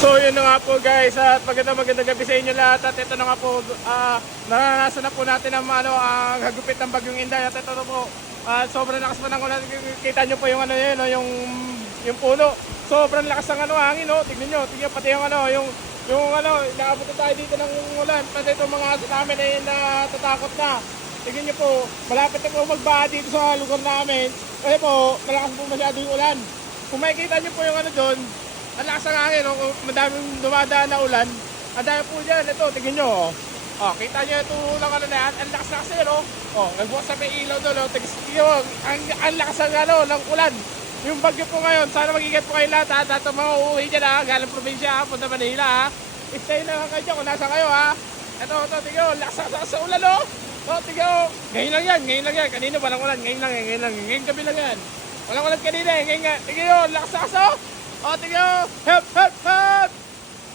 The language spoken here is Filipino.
So yun na nga po guys, at magandang gabi sa inyo lahat. At ito na nga po, naranasan na po natin ang, ang hagupit ng bagyong Inday. At ito na po, sobrang lakas pa ng ulan. Kita nyo po yung yun, yung puno. Sobrang lakas ng hangin, no? Tignan nyo pati yung nakaabot na tayo dito ng ulan. Pati itong mga aso namin ay natatakot na. Tignan nyo po, malapit na po magbaha dito sa lugar namin. Kasi po, malakas po masyado yung ulan. Kung makikita nyo po yung doon, ang lakas ng hangin, madaming dumadaan na ulan. Ang dami po dyan, ito, tingin nyo. Kita nyo ito lang na yan, ang lakas na kasi, nagbukas na may ilaw doon, ang lakas ng ulan. Yung bagyo po ngayon, sana mag-ingat po kayo lahat, at mga uuwi dyan, galing probinsya, punta Manila, stay na lang kayo kung nasa kayo, Ito, tingin nyo, lakas sa ulan, tingin nyo, ngayon lang yan, kanina walang ulan, ngayon gabi lang yan. Walang ulan kanina, ngayon nga, tingin nyo, lakas, tingin nyo, help!